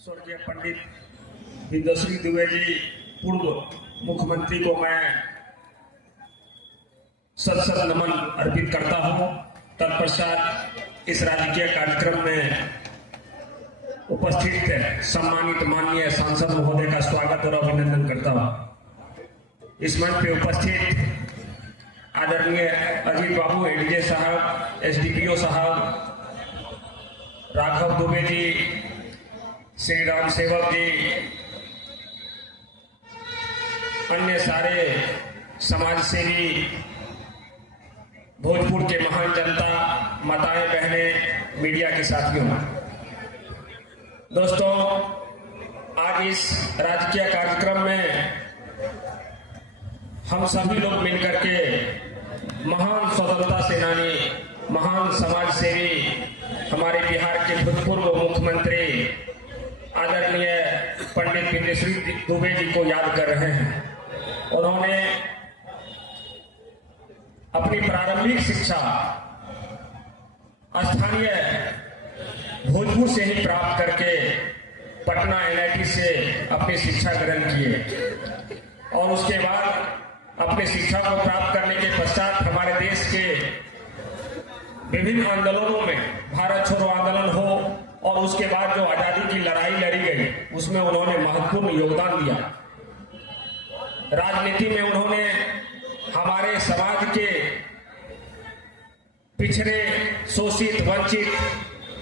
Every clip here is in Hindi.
स्वर्गीय पंडित विद्याश्री दुबे जी पूर्व मुख्यमंत्री को मैं सत नमन अर्पित करता हूं। तत्पश्चात इस राजकीय कार्यक्रम में उपस्थित सम्मानित माननीय सांसद महोदय का स्वागत और अभिनंदन करता हूं। इस मंच पे उपस्थित आदरणीय अजीत बाबू एडीजे साहब, एसडीपीओ साहब, राघव दुबे जी, श्री राम सेवक जी, अन्य सारे समाज सेवी, भोजपुर के महान जनता, माताएं बहनें, मीडिया के साथियों, दोस्तों, आज इस राजकीय कार्यक्रम में हम सभी लोग मिलकर के महान स्वतंत्रता सेनानी, महान समाज सेवी, हमारे बिहार के भूतपूर्व मुख्यमंत्री आदरणीय पंडित विद्याश्री दुबे जी को याद कर रहे हैं। उन्होंने अपनी प्रारंभिक शिक्षा स्थानीय भोजपुर से ही प्राप्त करके पटना एनआईटी से अपनी शिक्षा ग्रहण किए और उसके बाद अपनी शिक्षा को प्राप्त करने के पश्चात हमारे देश के विभिन्न आंदोलनों में, भारत छोड़ो आंदोलन हो और उसके बाद जो आजादी की लड़ाई लड़ी गई, उसमें उन्होंने महत्वपूर्ण योगदान दिया। राजनीति में उन्होंने हमारे समाज के पिछड़े, शोषित, वंचित,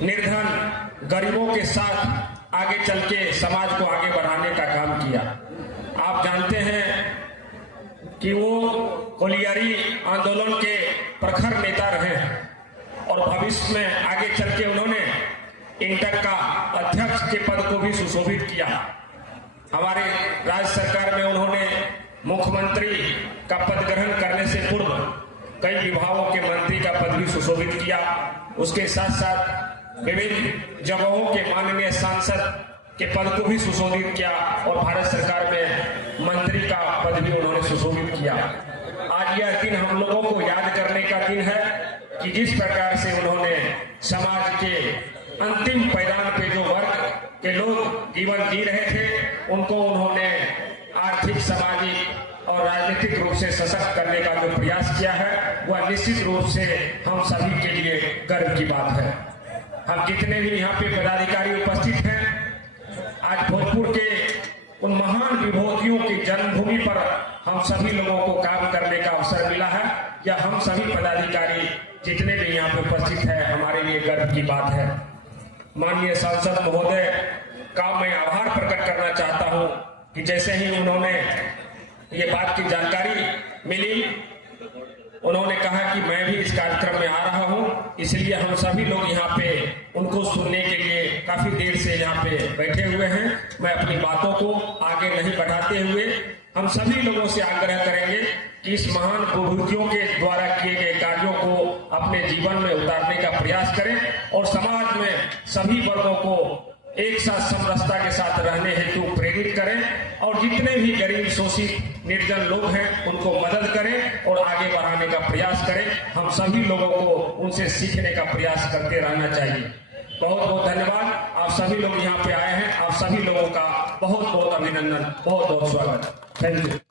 निर्धन, गरीबों के साथ आगे चल के समाज को आगे बढ़ाने का काम किया। आप जानते हैं कि वो कोलियारी आंदोलन के प्रखर नेता रहे हैं और भविष्य में आगे चल के उन्होंने इंटर का अध्यक्ष के पद को भी सुशोभित किया। हमारे राज्य सरकार में उन्होंने मुख्यमंत्री का पद ग्रहण करने से पूर्व कई विभागों के मंत्री का पद भी सुशोभित किया। उसके साथ साथ विभिन्न जगहों के माननीय सांसद के पद को भी सुशोभित किया और भारत सरकार में मंत्री का पद भी उन्होंने सुशोभित किया। आज यह दिन हम लोगों को याद करने का दिन है कि जिस प्रकार से उन्होंने समाज के अंतिम पैदान पे जो वर्ग के लोग जीवन जी रहे थे, उनको उन्होंने आर्थिक, सामाजिक और राजनीतिक रूप से सशक्त करने का जो प्रयास किया है, वह निश्चित रूप से हम सभी के लिए गर्व की बात है। हम जितने भी यहाँ पे पदाधिकारी उपस्थित हैं, आज भोजपुर के उन महान विभूतियों की जन्मभूमि पर हम सभी लोगों को काम करने का अवसर मिला है। यह हम सभी पदाधिकारी जितने भी यहाँ पे उपस्थित हैं, हमारे लिए गर्व की बात है। माननीय सांसद महोदय का मैं आभार प्रकट करना चाहता हूँ कि जैसे ही उन्होंने ये बात की जानकारी मिली, उन्होंने कहा कि मैं भी इस कार्यक्रम में आ रहा हूँ, इसलिए हम सभी लोग यहाँ पे उनको सुनने के लिए काफी देर से यहाँ पे बैठे हुए हैं। मैं अपनी बातों को आगे नहीं बढ़ाते हुए हम सभी लोगों से आग्रह करेंगे कि इस महान विभूतियों के द्वारा किए गए कार्यों को अपने जीवन में उतारने का प्रयास करें और समाज में सभी वर्गों को एक साथ समरसता के साथ रहने हेतु प्रेरित करें और जितने भी गरीब, शोषित, निर्जन लोग हैं, उनको मदद करें और आगे बढ़ाने का प्रयास करें। हम सभी लोगों को उनसे सीखने का प्रयास करते रहना चाहिए। बहुत बहुत धन्यवाद। आप सभी लोग यहाँ पे आए हैं, आप सभी लोगों का बहुत बहुत अभिनंदन, बहुत बहुत स्वागत। Thank you.